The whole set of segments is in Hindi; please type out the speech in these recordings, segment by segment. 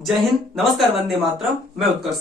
जय हिंद, नमस्कार, वंदे मातरम। मैं उत्कर्ष।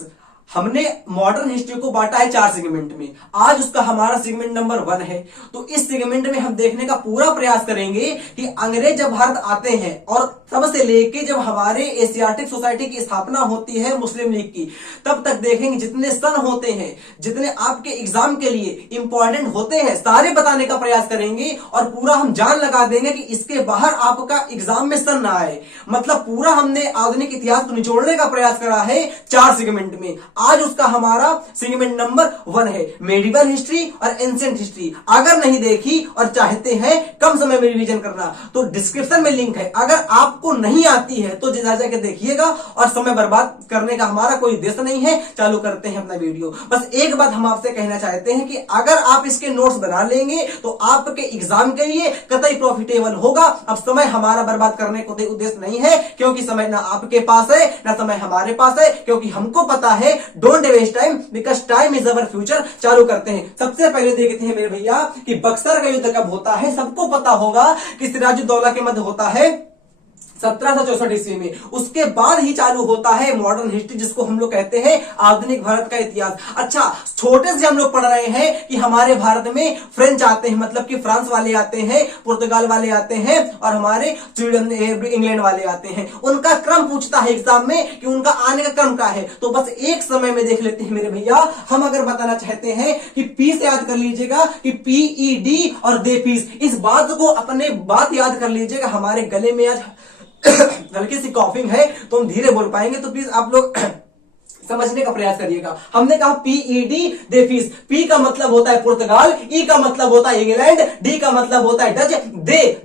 हमने मॉडर्न हिस्ट्री को बांटा है 4 सेगमेंट में। आज उसका हमारा सेगमेंट नंबर 1 है। तो इस सेगमेंट में हम देखने का पूरा प्रयास करेंगे कि अंग्रेज जब भारत आते हैं और तब से लेके जब हमारे एशियाटिक सोसाइटी की स्थापना होती है मुस्लिम लीग की, तब तक देखेंगे जितने सन होते हैं, जितने आपके एग्जाम के लिए इंपॉर्टेंट होते हैं, सारे बताने का प्रयास करेंगे और पूरा हम जान लगा देंगे कि इसके बाहर आपका एग्जाम में सन ना आए। मतलब पूरा हमने आधुनिक इतिहास को निचोड़ने का प्रयास करा है 4 सेगमेंट में। आज उसका हमारा सेगमेंट नंबर 1 है, मेडिवल हिस्ट्री और एंशिएंट हिस्ट्री। अगर नहीं देखी और चाहते हैं कम समय में रिवीजन करना तो डिस्क्रिप्शन में लिंक है। अगर आपको नहीं आती है तो जाके देखिएगा और समय बर्बाद करने का हमारा कोई उद्देश्य नहीं है। चालू करते हैं अपना वीडियो। बस एक बात हम आपसे कहना चाहते हैं कि अगर आप इसके नोट्स बना लेंगे तो आपके एग्जाम के लिए कतई प्रॉफिटेबल होगा। अब समय हमारा बर्बाद करने को उद्देश्य नहीं है, क्योंकि समय ना आपके पास है ना समय हमारे पास है, क्योंकि हमको पता है don't waste time because time is our future. चालू करते हैं। सबसे पहले देखते हैं मेरे भैया कि बक्सर का युद्ध कब होता है। सबको पता होगा कि सिराजुद्दौला के मध्य होता है 1764 ईस्वी में। उसके बाद ही चालू होता है मॉडर्न हिस्ट्री, जिसको हम लोग कहते हैं आधुनिक भारत का इतिहास। अच्छा, छोटे से हम लोग पढ़ रहे हैं कि हमारे भारत में फ्रेंच आते हैं, मतलब कि फ्रांस वाले आते हैं, पुर्तगाल वाले आते हैं और हमारे स्वीडन इंग्लैंड वाले आते हैं। उनका क्रम पूछता है एग्जाम में कि उनका आने का क्रम क्या है। तो बस एक समय में देख लेते हैं मेरे भैया। हम अगर बताना चाहते हैं कि पी से याद कर लीजिएगा कि PED और दे पीस, इस बात को अपने बात याद कर लीजिएगा। हमारे गले में आज हल्की सी कॉफिंग है तो हम धीरे बोल पाएंगे, तो प्लीज आप लोग समझने का प्रयास करिएगा। हमने कहा PED देफिस। P का मतलब होता है पुर्तगाल, E का मतलब होता है इंग्लैंड, D का मतलब होता है डच,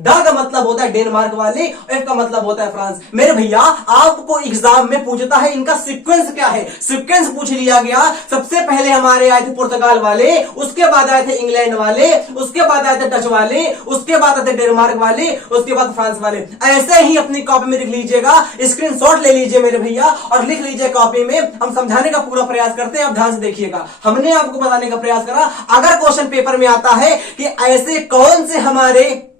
दा का मतलब होता है डेनमार्क वाले, F का मतलब होता है फ्रांस। मेरे भैया आपको एग्जाम में पूछता है इनका सीक्वेंस क्या है। सीक्वेंस पूछ लिया गया। सबसे पहले हमारे आए थे पुर्तगाल वाले, उसके बाद आए थे इंग्लैंड वाले, उसके बाद आए थे डच वाले, उसके बाद आए थे डेनमार्क वाले, उसके बाद फ्रांस वाले। ऐसे ही अपनी कॉपी में लिख लीजिएगा, स्क्रीनशॉट ले लीजिए मेरे भैया और लिख लीजिए कॉपी में। हम समझाने का पूरा प्रयास करते हैं, आप ध्यान से देखिएगा। हमने आपको बताने का प्रयास करा अगर क्वेश्चन पेपर में आता है कि ऐसे कौन से हमारे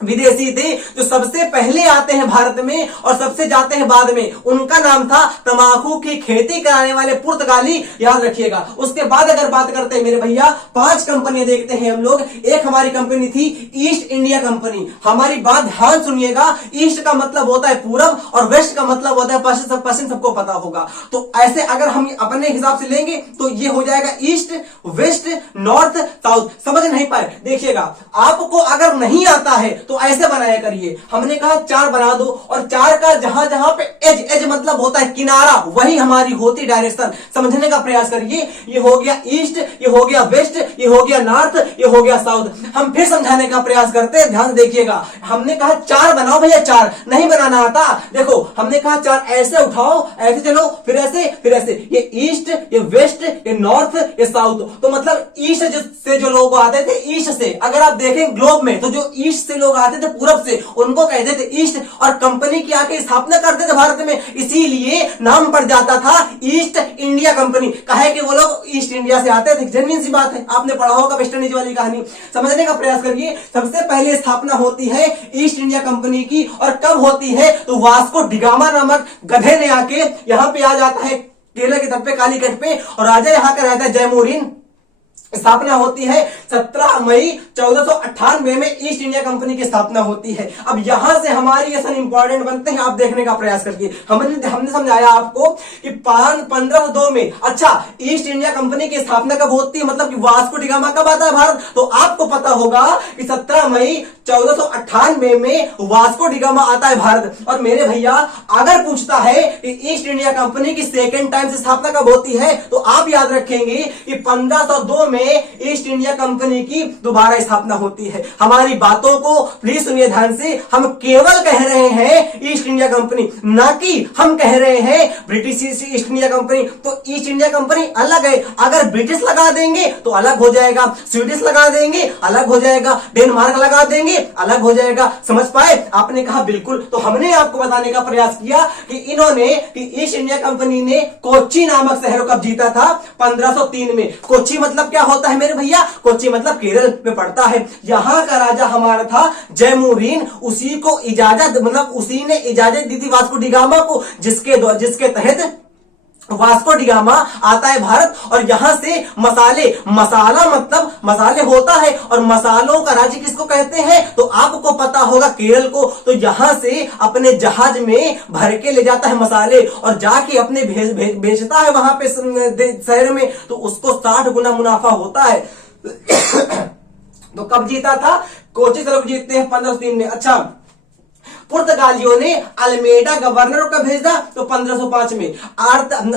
विदेशी थे जो सबसे पहले आते हैं भारत में और सबसे जाते हैं बाद में, उनका नाम था तंबाकू की खेती कराने वाले पुर्तगाली। याद रखिएगा। उसके बाद अगर बात करते हैं मेरे भैया, 5 कंपनियां देखते हैं हम लोग। एक हमारी कंपनी थी ईस्ट इंडिया कंपनी। हमारी बात ध्यान सुनिएगा। ईस्ट का मतलब होता है पूरब और वेस्ट का मतलब होता है पश्चिम। पश्चिम सबको पता होगा। तो ऐसे अगर हम अपने हिसाब से लेंगे तो ये हो जाएगा ईस्ट, वेस्ट, नॉर्थ, साउथ। समझ नहीं पाए देखिएगा। आपको अगर नहीं आता है तो ऐसे बनाया करिए। हमने कहा 4 बना दो और 4 का जहां जहां पे एज मतलब होता है किनारा, वही हमारी होती डायरेक्शन। समझने का प्रयास करिए। ये हो गया ईस्ट, ये हो गया वेस्ट, ये हो गया नॉर्थ, ये हो गया साउथ। हम फिर समझाने का प्रयास करते हैं, ध्यान देखिएगा। हमने कहा 4 बनाओ भैया। 4 नहीं बनाना आता। देखो हमने कहा 4 ऐसे उठाओ, ऐसे चलो, फिर ऐसे, फिर ऐसे। ये ईस्ट, ये वेस्ट, ये नॉर्थ, ये साउथ। तो मतलब ईस्ट से जो लोग आते थे, ईस्ट से अगर आप देखें ग्लोब में तो जो ईस्ट से लोग आते थे पूरब से, उनको कहते थे ईस्ट। और कंपनी की आके स्थापना करते थे भारत में, इसीलिए नाम पड़ जाता था ईस्ट इंडिया कंपनी। कहे कि वो लोग ईस्ट इंडिया से आते थे। जेन्युइन सी बात है, आपने पढ़ा होगा वेस्ट इंडीज वाली कहानी। समझने का प्रयास करिए। सबसे पहले स्थापना होती है ईस्ट इंडिया कंपनी की। और कब होती है तो वास्को डिगामा नामक गधे ने आके यहां पे आ जाता है केरला के तट पे, कालीकट पे, और राजा यहां का रहता है जयमुरीन। स्थापना होती है 17 मई 1498 में ईस्ट इंडिया कंपनी की स्थापना होती है। अब यहां से हमारी ये सन इंपॉर्टेंट बनते हैं, आप देखने का प्रयास करिए। हमने समझाया आपको कि 1502 में, अच्छा ईस्ट इंडिया कंपनी की स्थापना कब होती है, मतलब कि वास्को डिगामा कब आता है भारत, तो आपको पता होगा कि 17 मई 1498 में वास्को डिगामा आता है भारत। और मेरे भैया अगर पूछता है कि ईस्ट इंडिया कंपनी की सेकेंड टाइम से स्थापना कब होती है, तो आप याद रखेंगे कि 1502 में ईस्ट इंडिया कंपनी की दोबारा स्थापना होती है। हमारी बातों को प्लीज सुनिए ध्यान से। हम केवल कह रहे हैं ईस्ट इंडिया कंपनी, ना कि हम कह रहे हैं ब्रिटिश ईस्ट इंडिया कंपनी। तो ईस्ट इंडिया कंपनी अलग है। अगर ब्रिटिश लगा देंगे तो अलग हो जाएगा, स्वीडिश लगा देंगे अलग हो जाएगा, डेनमार्क लगा देंगे अलग हो जाएगा। समझ पाए? आपने कहा बिल्कुल। तो हमने आपको बताने का प्रयास किया कि इन्होंने कि ईस्ट इंडिया कंपनी ने कोच्चि नामक शहर कब जीता था 1503 में। कोच्चि मतलब क्या होता है मेरे भैया? कोच्चि मतलब केरल में पड़ता है। यहाँ का राजा हमारा था जयमुरीन, उसी को इजाजत मतलब उसी ने इजाजत दी थी वास्को डी गामा को, जिसके तहत वास्को डी गामा आता है भारत और यहां से मसाला मतलब मसाले होता है और मसालों का राज्य किसको कहते हैं? तो आपको पता होगा केरल को। तो यहां से अपने जहाज में भर के ले जाता है मसाले और जाके अपने बेचता है वहां पे शहर में, तो उसको 60 गुना मुनाफा होता है। तो कब जीता था? कोच्चि से लोग जीतते हैं 1503 में। अच्छा, पुर्तगालियों ने अल्मेडा गवर्नर को भेजा तो 1505 में।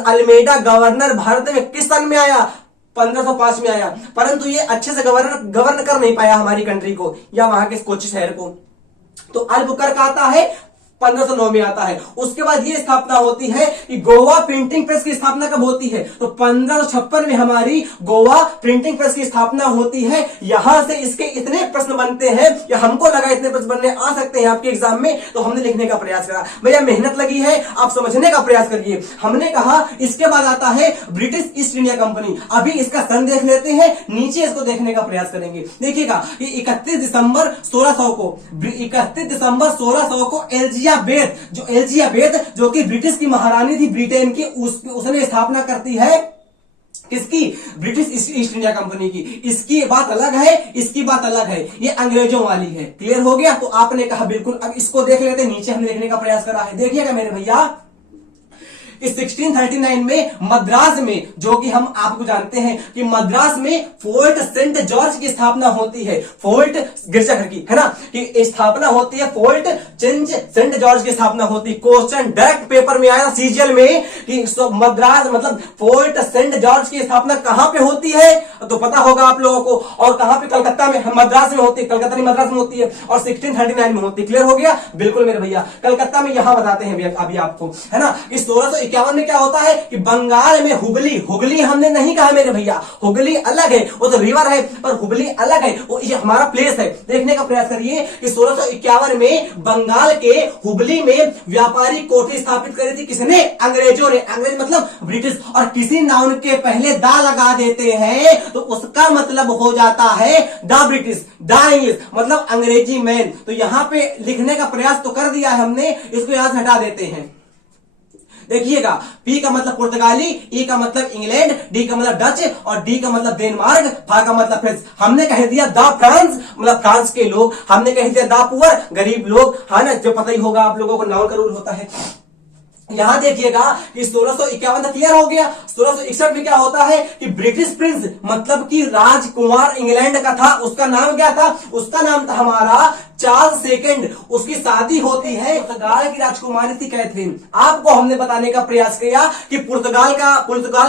अल्मेडा गवर्नर भारत में किस सन में आया? 1505 में आया, परंतु ये अच्छे से गवर्न कर नहीं पाया हमारी कंट्री को या वहां के कोच्चि शहर को। तो अल्बुकर्क आता है 1509 में आता है। उसके बाद ये स्थापना होती है कि गोवा प्रिंटिंग प्रेस की स्थापना कब होती है? तो 1556 में हमारी गोवा प्रिंटिंग प्रेस की स्थापना होती है। यहां से इसके इतने प्रश्न बनते हैं कि हमको लगा इतने प्रश्न बनने आ सकते हैं आपके एग्जाम में, तो हमने लिखने का प्रयास करा। भैया मेहनत लगी है, आप समझने का प्रयास करिए। हमने कहा इसके बाद आता है ब्रिटिश ईस्ट इंडिया कंपनी। अभी इसका सन देख लेते हैं, नीचे इसको देखने का प्रयास करेंगे। देखिएगा, ये 31 दिसंबर 1600 को एलिजाबेथ जो कि ब्रिटिश की महारानी थी ब्रिटेन की, उसने स्थापना करती है किसकी? ब्रिटिश ईस्ट इंडिया कंपनी की। इसकी बात अलग है, इसकी बात अलग है, ये अंग्रेजों वाली है। क्लियर हो गया? तो आपने कहा बिल्कुल। अब इसको देख लेते हैं, नीचे हमने लिखने का प्रयास करा है। देखिएगा मेरे भैया, इस 1639 में मद्रास में, जो कि हम आपको जानते हैं कि मद्रास में फोर्ट सेंट जॉर्ज की स्थापना होती है। फोर्ट गिरजाघर की है ना, कि स्थापना होती है, फोर्ट सेंट जॉर्ज की स्थापना होती है। क्वेश्चन डायरेक्ट पेपर में आया सीजीएल में कि मद्रास मतलब फोर्ट सेंट जॉर्ज की स्थापना कहां पे होती है? तो पता होगा आप लोगों को। और कहां पे? कलकत्ता में, मद्रास में होती है, कलकत्ता नहीं मद्रास में होती है और 1639 में होती है। क्लियर हो गया? बिल्कुल मेरे भैया, कलकत्ता में यहां बताते हैं अभी आपको, है ना। इस 1651 में क्या होता है कि बंगाल में हुगली हमने नहीं कहा मेरे भैया, हुगली अलग है, वो तो रिवर है, पर हुगली अलग है, वो ये हमारा प्लेस है। देखने का प्रयास करिए कि 1651 में बंगाल के हुगली में व्यापारी कोठी स्थापित करी थी। किसने? अंग्रेजों ने। अंग्रेज मतलब ब्रिटिश। और किसी नाउन के पहले दा लगा देते हैं तो उसका मतलब हो जाता है द ब्रिटिश, द इंग्लिश मतलब अंग्रेजी मैन। तो यहां पे लिखने का प्रयास तो कर दिया है हमने, इसको यहां से हटा देते हैं। देखिएगा, पी का मतलब पुर्तगाली, ई का मतलब इंग्लैंड, डी का मतलब डच और डी का मतलब डेनमार्क, फा का मतलब फ्रांस। हमने कह दिया द फ्रांस मतलब फ्रांस के लोग, हमने कह दिया द पुअर गरीब लोग, है ना, जो पता ही होगा आप लोगों को नाउन का रूल होता है। यहां देखिएगा कि 1651 तक क्लियर हो गया। 1661 में क्या होता है कि ब्रिटिश प्रिंस मतलब कि राजकुमार इंग्लैंड का था, उसका नाम क्या था? उसका नाम था हमारा चार्ल्स सेकंड। उसकी शादी होती है पुर्तगाल की राजकुमारी थी कैथरीन। आपको हमने बताने का प्रयास किया कि पुर्तगाल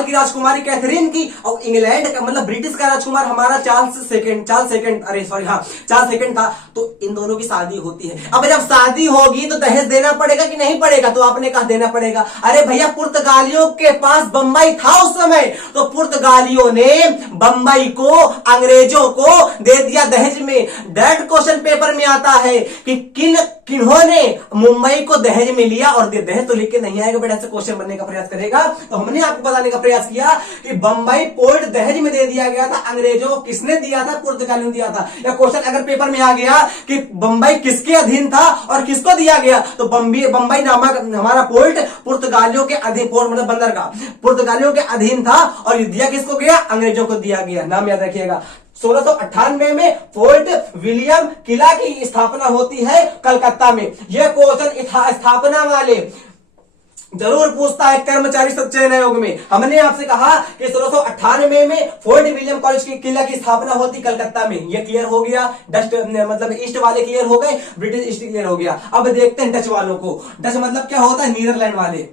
की राजकुमारी कैथरीन की और इंग्लैंड का मतलब ब्रिटिश का राजकुमार हमारा चार्ल्स सेकंड चार्ल्स सेकंड था। तो इन दोनों की शादी होती है। अब जब शादी होगी तो दहेज देना पड़ेगा कि नहीं पड़ेगा? तो आपने कहा देना पड़ेगा। अरे भैया, पुर्तगालियों के पास बंबई था उस समय, तो पुर्तगालियों ने बंबई को अंग्रेजों को दे दिया दहेज में। डायरेक्ट क्वेश्चन पेपर में आता है कि किन्होंने मुंबई को दहेज में लिया, और दहेज तो लिख के नहीं आएगा बेटा, ऐसे क्वेश्चन बनने का प्रयास करेगा। तो हमने आपको बताने का प्रयास किया कि बंबई पोर्ट दहेज में दे दिया गया था अंग्रेजों को। किसने दिया था? पुर्तगालियों ने दिया था। या क्वेश्चन अगर पेपर में आ गया कि बंबई किसके अधीन था और किसको दिया गया, तो बंबई नामक हमारा पोर्ट पुर्तगालियों के अधीन, पोर्ट मतलब बंदरगाह पुर्तगालियों के अधीन था और दिया किसको गया? अंग्रेजों को दिया गया। नाम याद रखिएगा। 1698 में फोर्ट विलियम किला की स्थापना होती है कलकत्ता में। यह क्वेश्चन स्थापना वाले जरूर पूछता है कर्मचारी चयन आयोग में। हमने आपसे कहा कि 1698 में फोर्ट विलियम कॉलेज की किला की स्थापना होती कलकत्ता में। ये क्लियर हो गया। डच मतलब ईस्ट वाले क्लियर हो गए, ब्रिटिश ईस्ट क्लियर हो गया। अब देखते हैं डच वालों को। डच मतलब क्या होता है? नीदरलैंड वाले।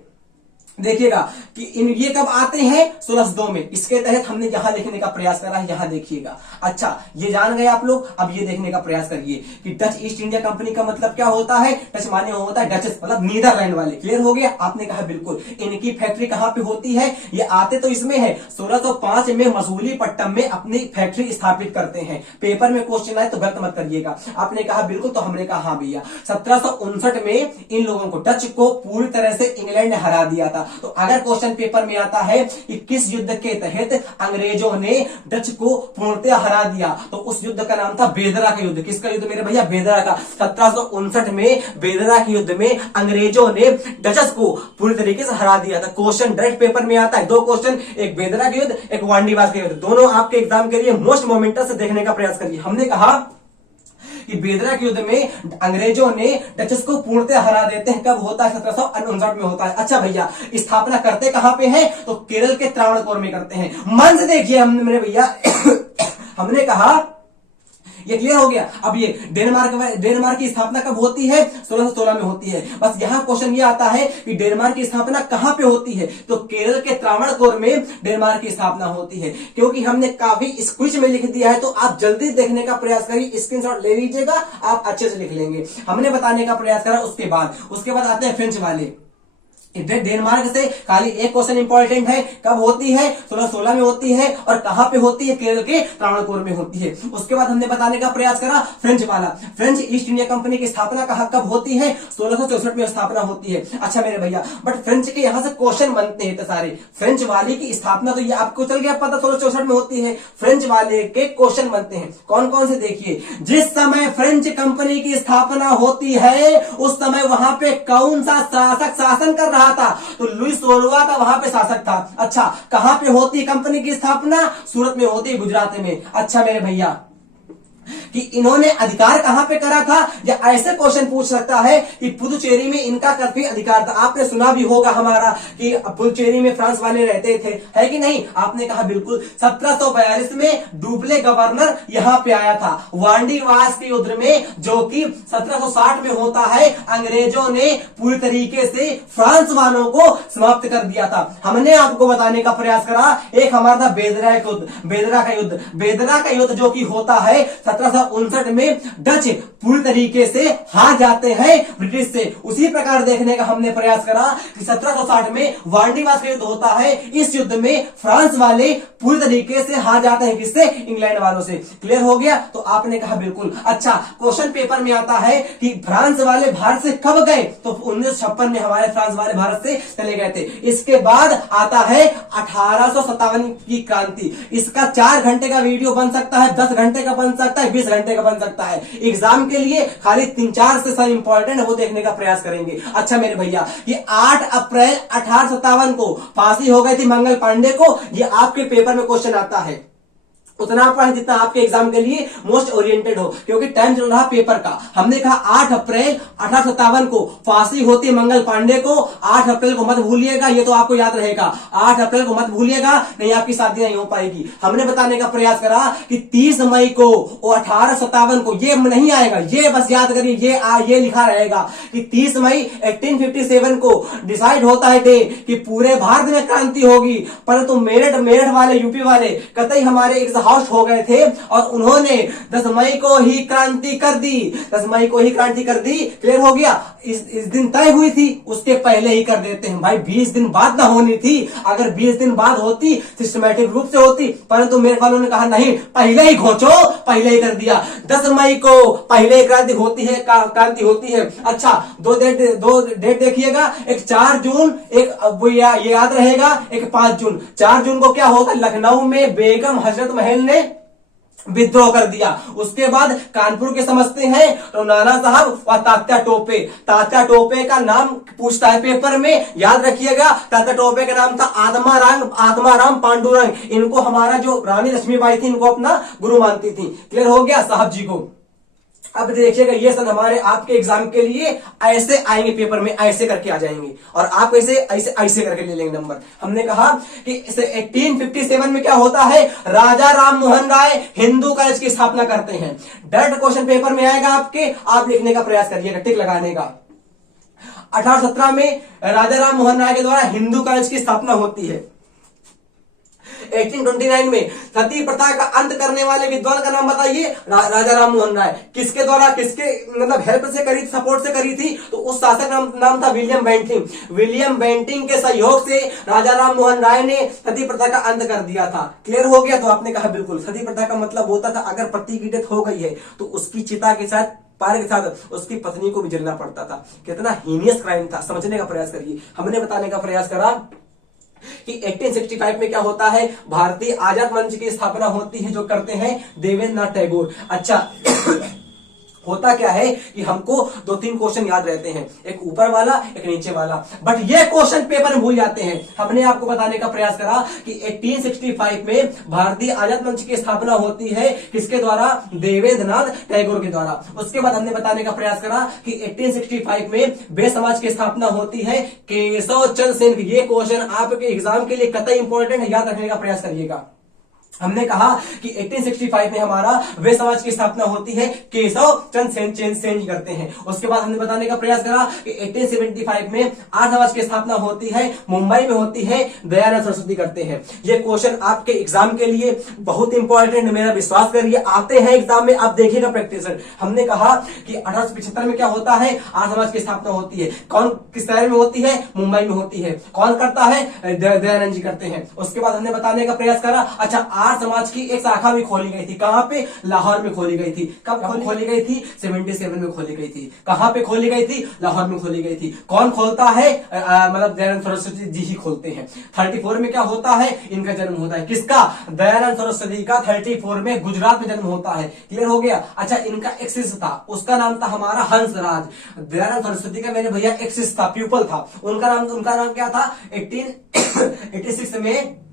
देखिएगा कि ये कब आते हैं? 1602 में। इसके तहत हमने यहां लिखने का प्रयास करा है, यहां देखिएगा। अच्छा, ये जान गए आप लोग। अब ये देखने का प्रयास करिए कि डच ईस्ट इंडिया कंपनी का मतलब क्या होता है? डच माने होता है डचेस मतलब नीदरलैंड वाले। क्लियर हो गया? आपने कहा बिल्कुल। इनकी फैक्ट्री कहां पे होती है? ये आते तो इसमें है 1605 में मसूलीपट्टनम में अपनी फैक्ट्री स्थापित करते हैं। पेपर में क्वेश्चन आए तो गलत मत करिएगा। आपने कहा बिल्कुल, तो हमने कहा हाँ भैया। 1759 में इन लोगों को, डच को पूरी तरह से इंग्लैंड ने हरा दिया था। तो अगर क्वेश्चन पेपर में आता है कि किस युद्ध के तहत अंग्रेजों ने डच को पूर्णतः हरा दिया, तो उस युद्ध का नाम था बेदरा का युद्ध। किसका युद्ध मेरे भैया? बेदरा का। 1759 में बेदरा के युद्ध में अंग्रेजों ने डचस को पूरी तरीके से हरा दिया था। क्वेश्चन डायरेक्ट पेपर में आता है, दो क्वेश्चन, एक बेदरा का युद्ध, एक वांडीवास का युद्ध, दोनों आपके एग्जाम के लिए मोस्ट मोमेंटस से देखने का प्रयास करिए। हमने कहा कि बेदरा के युद्ध में अंग्रेजों ने डचस को पूर्णतः हरा देते हैं। कब होता है? 1759 में होता है। अच्छा भैया, स्थापना करते कहां पे है? तो केरल के त्रावणकोर में करते हैं। मन से देखिए हमने मेरे भैया हमने कहा ये क्लियर हो गया। अब ये डेनमार्क की स्थापना कब होती है? 1616 में होती है। बस यहां क्वेश्चन ये आता है कि डेनमार्क की स्थापना कहां पे होती है? तो केरल के त्रावणकोर में डेनमार्क की स्थापना होती है। क्योंकि हमने काफी स्क्विच में लिख दिया है, तो आप जल्दी देखने का प्रयास करिए, स्क्रीनशॉट ले लीजिएगा, आप अच्छे से लिख लेंगे। हमने बताने का प्रयास करा। उसके बाद आते हैं फ्रेंच वाले। डेनमार्क से खाली एक क्वेश्चन इंपॉर्टेंट है, कब होती है? 1616 में होती है। और कहां पे होती है? केरल के त्रावणकोर में होती है। उसके बाद हमने बताने का प्रयास करा फ्रेंच वाला। फ्रेंच ईस्ट इंडिया कंपनी की स्थापना कब होती है? 1664 में स्थापना होती है। अच्छा मेरे भैया, बट फ्रेंच के यहां से क्वेश्चन बनते हैं सारे। फ्रेंच वाले की स्थापना तो ये आपको चल गया पता, 1664 में होती है। फ्रेंच वाले के क्वेश्चन बनते हैं, कौन कौन से देखिए। जिस समय फ्रेंच कंपनी की स्थापना होती है उस समय वहां पे कौन सा शासक शासन कर रहा था? तो लुई 16वां का वहां पे शासक था। अच्छा, कहां पे होती कंपनी की स्थापना? सूरत में होती है, गुजरात में। अच्छा मेरे भैया, कि इन्होंने अधिकार कहां पे करा था? या ऐसे क्वेश्चन पूछ सकता है कि पुदुचेरी में इनका काफी अधिकार था। आपने सुना भी होगा हमारा कि पुदुचेरी में फ्रांस वाले रहते थे, है कि नहीं? आपने कहा बिल्कुल। 1742 में डुप्ले गवर्नर यहां पे आया था। वांडीवास के युद्ध में, जो कि 1760 में होता है, अंग्रेजों ने पूरी तरीके से फ्रांस वालों को समाप्त कर दिया था। हमने आपको बताने का प्रयास करा, एक हमारा था बेदरा का युद्ध जो कि होता है 1759 में। डच पूरी तरीके से हार जाते हैं ब्रिटिश से। उसी प्रकार देखने का हमने प्रयास करा कि 1760 में वांडीवास का युद्ध होता है। इस युद्ध में फ्रांस वाले पूरी तरीके से हार जाते हैं, किससे? इंग्लैंड वालों से। क्लियर हो गया? तो आपने कहा बिल्कुल। अच्छा, क्वेश्चन पेपर में आता है कि फ्रांस वाले भारत से कब गए? तो 1956 में हमारे फ्रांस वाले भारत से चले गए थे। इसके बाद आता है 1857 की क्रांति। इसका 4 घंटे का वीडियो बन सकता है, 10 घंटे का बन सकता है, 20 घंटे का बन सकता है। एग्जाम के लिए खाली 3-4 सेशन इंपॉर्टेंट है, वो देखने का प्रयास करेंगे। अच्छा मेरे भैया, ये 8 अप्रैल 1857 को फांसी हो गई थी मंगल पांडे को। ये आपके पेपर में क्वेश्चन आता है। उतना पढ़े जितना आपके एग्जाम के लिए मोस्ट ओरिएंटेड हो, क्योंकि टाइम चल रहा पेपर का। हमने कहा 8 अप्रैल 1857 को फांसी होती है मंगल पांडे को। 8 अप्रैल को मत भूलिएगा, ये तो आपको याद रहेगा। 8 अप्रैल को मत भूलिएगा, नहीं आपकी शादी नहीं हो पाएगी। हमने बताने का प्रयास करा कि 30 मई को 1857 को, ये नहीं आएगा, ये बस याद करिए, ये लिखा रहेगा कि 30 मई 1857 को डिसाइड होता है डे कि पूरे भारत में क्रांति होगी। परंतु मेरठ वाले, यूपी वाले कतई हमारे हाउस हो गए थे और उन्होंने 10 मई को ही क्रांति कर दी। 10 मई को ही क्रांति कर दी। क्लियर हो गया? इस दिन तय हुई थी, उसके पहले ही कर देते हैं भाई। 20 दिन बाद ना होनी थी। अगर 20 दिन बाद होती, सिस्टमैटिक रूप से होती, परंतु मेरे वालों ने कहा नहीं, पहले ही घोंचो, पहले ही कर दिया। 10 मई को पहले क्रांति होती है। अच्छा, दो डेट देखिएगा, एक 4 जून, एक वो ये याद रहेगा, एक 5 जून। 4 जून को क्या होता? लखनऊ में बेगम हजरत महल ने विद्रोह कर दिया। उसके बाद कानपुर के समझते हैं तो नाना साहब और तात्या टोपे का नाम पूछता है पेपर में, याद रखिएगा। तात्या टोपे का नाम था आत्माराम पांडुरंग। इनको हमारा जो रानी लक्ष्मीबाई थी, इनको अपना गुरु मानती थी। क्लियर हो गया साहब जी को? अब देखिएगा, ये सब हमारे आपके एग्जाम के लिए ऐसे आएंगे पेपर में, ऐसे करके आ जाएंगे और आप ऐसे करके ले लेंगे नंबर। हमने कहा कि 1857 में क्या होता है? राजा राम मोहन राय हिंदू कॉलेज की स्थापना करते हैं। डायरेक्ट क्वेश्चन पेपर में आएगा आपके, आप लिखने का प्रयास करिएगा, टिक लगाने का। 1817 में राजा राम मोहन राय के द्वारा हिंदू कॉलेज की स्थापना होती है। 1829 में सती प्रथा का अंत करने वाले विद्वान का नाम बताइए? राजा राम मोहन राय। किसके द्वारा, किसके मतलब हेल्प से करी, सपोर्ट से करी थी? तो उस शासक नाम था विलियम बेंटिंग के सहयोग से राजा राम मोहन राय ने सती प्रथा का अंत कर दिया था। क्लियर हो गया? तो आपने कहा बिल्कुल। सती प्रथा का मतलब होता था अगर पति की डेथ हो गई है तो उसकी चिता के साथ पायर के साथ उसकी पत्नी को भी जलना पड़ता था। कितना हीनियस क्राइम था, समझने का प्रयास करिए। हमने बताने का प्रयास करा कि 1865 में क्या होता है, भारतीय आजाद मंच की स्थापना होती है, जो करते हैं देवेंद्रनाथ टैगोर। अच्छा होता क्या है कि हमको 2-3 क्वेश्चन याद रहते हैं, एक ऊपर वाला एक नीचे वाला, बट ये क्वेश्चन पेपर में भूल जाते हैं। हमने आपको बताने का प्रयास करा कि 1865 में भारतीय आजाद मंच की स्थापना होती है, किसके द्वारा, देवेंद्रनाथ टैगोर के द्वारा। उसके बाद हमने बताने का प्रयास करा कि 1865 में वे समाज की स्थापना होती है केशव चंद्र सेन की। ये क्वेश्चन आपके एग्जाम के लिए कतई इंपॉर्टेंट है, याद रखने का प्रयास करिएगा। हमने कहा कि 1865 में हमारा वे समाज की स्थापना होती है, केशव चंद्र सेन जी करते हैं। उसके बाद हमने बताने का प्रयास करा कि 1875 में आर्य समाज की स्थापना होती है, मुंबई में होती है, दयानंद सरस्वती करते हैं। ये क्वेश्चन आपके एग्जाम के लिए बहुत इंपॉर्टेंट, मेरा विश्वास करिए आते हैं एग्जाम में, आप देखिएगा प्रैक्टिस। हमने कहा कि 1875 में क्या होता है, आर्य समाज की स्थापना होती है। कौन किस शहर में होती है, मुंबई में होती है। कौन करता है, दयानंद जी करते हैं। उसके बाद हमने बताने का प्रयास करा, अच्छा आर्य समाज की एक शाखा भी खोली गई थी, कहां पे, लाहौर में खोली गई थी। कब खोली गई थी, 77 में खोली गई थी। कहां पे खोली गई थी, लाहौर में खोली गई थी। कौन खोलता है, मतलब दयानंद सरस्वती जी ही खोलते हैं। 34 में क्या होता है, इनका जन्म होता है, किसका, दयानंद सरस्वती का 34 में गुजरात में जन्म होता है। क्लियर हो गया। अच्छा इनका एक शिष्य था, उसका नाम था हमारा हंसराज। दयानंद सरस्वती का मेरे भैया एक शिष्य था, प्यूपल था, उनका नाम क्या था, 1886 में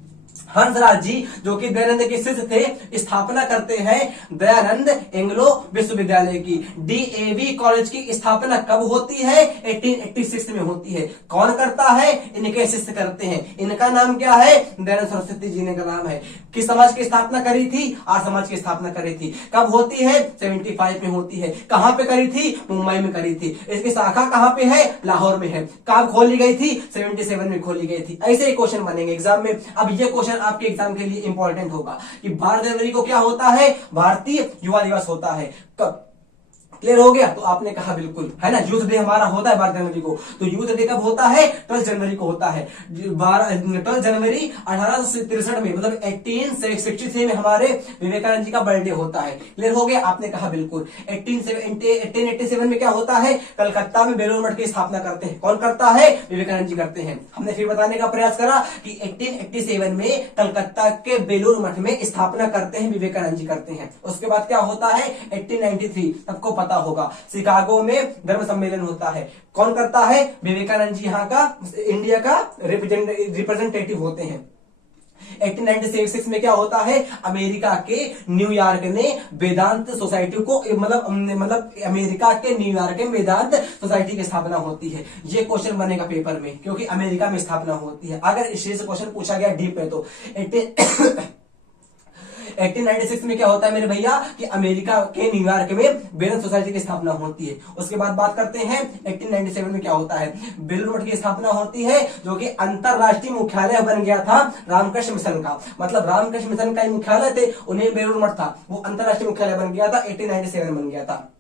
हंसराज जी, जो कि दयानंद के शिष्य थे, स्थापना करते हैं दयानंद एंग्लो विश्वविद्यालय की। डीएवी कॉलेज की स्थापना कब होती है, 1886 में होती है। कौन करता है, इनके शिष्य करते हैं। इनका नाम क्या है, दयानंद सरस्वती जी ने का नाम है। किस समाज की स्थापना करी थी, आर्य समाज की स्थापना करी थी। कब होती है, 75 में होती है। कहां पे करी थी, मुंबई में करी थी। इसकी शाखा कहां पे है, लाहौर में है। कब खोली गई थी, 77 में खोली गई थी। ऐसे ही क्वेश्चन बनेंगे एग्जाम में। अब ये क्वेश्चन आपके एग्जाम के लिए इंपॉर्टेंट होगा कि 12 जनवरी को क्या होता है, भारतीय युवा दिवस होता है। कब, क्लियर हो गया। तो आपने कहा बिल्कुल है ना, यूथ डे हमारा होता है 12 जनवरी को। तो यूथ डे कब होता है, 12 जनवरी को होता है। 12 जनवरी 1863 में, मतलब 1863 में हमारे विवेकानंद जी का बर्थडे होता है। क्लियर हो गया। आपने कहा बिल्कुल। 1887 में क्या होता है, कलकत्ता में बेलूर मठ की स्थापना करते हैं। कौन करता है, विवेकानंद जी करते हैं। हमने फिर बताने का प्रयास करा कि 1887 में कलकत्ता के बेलूर मठ में स्थापना करते हैं, विवेकानंद जी करते हैं। उसके बाद क्या होता है, 1893, सबको पता होगा, शिकागो में धर्म सम्मेलन होता है। कौन करता है, विवेकानंद जी यहाँ का इंडिया का रिप्रेजेंटेटिव होते हैं। 1896 में क्या होता है, अमेरिका के न्यूयॉर्क ने वेदांत सोसाइटी को, मतलब अमेरिका के न्यूयॉर्क में वेदांत सोसाइटी की स्थापना होती है। ये क्वेश्चन बनेगा पेपर में, क्योंकि अमेरिका में स्थापना होती है। अगर इसी से क्वेश्चन पूछा गया डीप है तो 1896 में क्या होता है मेरे भैया, कि अमेरिका के न्यूयॉर्क में वेदांत सोसाइटी की स्थापना होती है। उसके बाद बात करते हैं 1897 में क्या होता है, बेलूर मठ की स्थापना होती है, जो कि अंतरराष्ट्रीय मुख्यालय बन गया था रामकृष्ण मिशन का। मतलब रामकृष्ण मिशन का मुख्यालय थे, उन्हें बेलूर मठ था, वो अंतरराष्ट्रीय मुख्यालय बन गया था, 1897 बन गया था।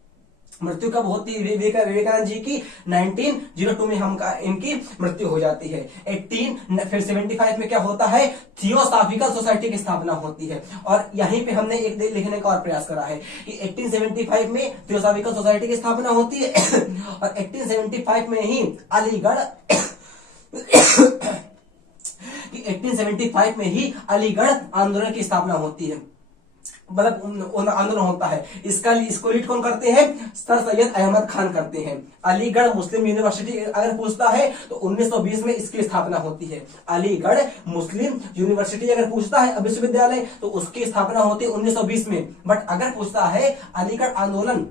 मृत्यु कब होती है विवेकानंद जी की, 1902 में इनकी मृत्यु हो जाती है। 75 में क्या होता है, थियोसॉफिकल सोसाइटी की स्थापना होती है। और यहीं पे हमने एक लिखने का और प्रयास करा है कि 1875 में थियोसॉफिकल सोसाइटी की स्थापना होती है और 1875 में ही अलीगढ़ 1875 में ही अलीगढ़ आंदोलन की स्थापना होती है, मतलब आंदोलन होता है। इसको लीड कौन करते हैं, सर सैयद अहमद खान करते हैं। अलीगढ़ मुस्लिम यूनिवर्सिटी अगर पूछता है तो 1920 में इसकी स्थापना होती है। अलीगढ़ मुस्लिम यूनिवर्सिटी अगर पूछता है विश्वविद्यालय तो उसकी स्थापना होती है 1920 में। बट अगर पूछता है अलीगढ़ आंदोलन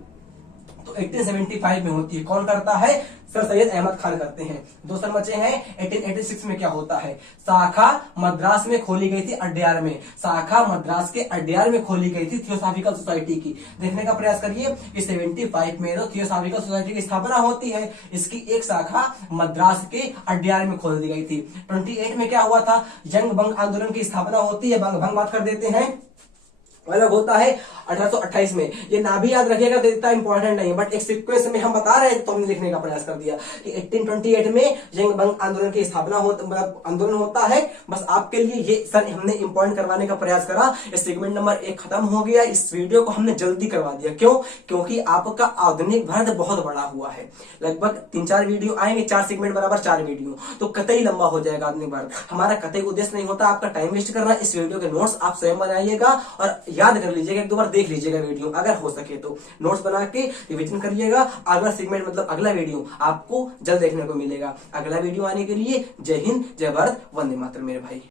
तो 1875 में होती है। कौन करता है, सर सैयद अहमद खान करते हैं। दो सर बचे हैं। 1886 में क्या होता है, शाखा मद्रास में खोली गई थी, अड्यार में। शाखा मद्रास के अड्यार में खोली गई थी थियोसॉफिकल सोसाइटी की। देखने का प्रयास करिए कि 75 में तो थियोसॉफिकल सोसाइटी की स्थापना होती है, इसकी एक शाखा मद्रास के अड्यार में खोल दी गई थी। 28 में क्या हुआ था, जंग भंग आंदोलन की स्थापना होती है। भंग बात कर देते हैं। अलग होता है 1828 में। ये ना भी याद रखिएगा तो इतना इंपॉर्टेंट नहीं है, बट एक सीक्वेंस में हम बता रहे हैं तो हमने लिखने का प्रयास कर दिया कि 1828 में जंग बंग आंदोलन की स्थापना मतलब आंदोलन होता है। बस आपके लिए ये सर हमने इंपॉर्टेंट करवाने का प्रयास करा। इस सेगमेंट नंबर 1 खत्म हो गया। इस वीडियो को हमने जल्दी करवा दिया, क्यों? क्योंकि आपका आधुनिक भारत बहुत बड़ा हुआ है, लगभग 3-4 वीडियो आएंगे, 4 सेगमेंट बराबर 4 वीडियो, तो कतई लंबा हो जाएगा आधुनिक भारत। हमारा कतई उद्देश्य नहीं होता आपका टाइम वेस्ट करना। इस वीडियो के नोट्स आप स्वयं बनाइएगा और याद कर लीजिएगा, एक दो बार देख लीजिएगा वीडियो, अगर हो सके तो नोट्स बना के रिवीजन करिएगा। अगला सेगमेंट मतलब अगला वीडियो आपको जल्द देखने को मिलेगा। अगला वीडियो आने के लिए जय हिंद, जय भारत, वंदे मातरम मेरे भाई।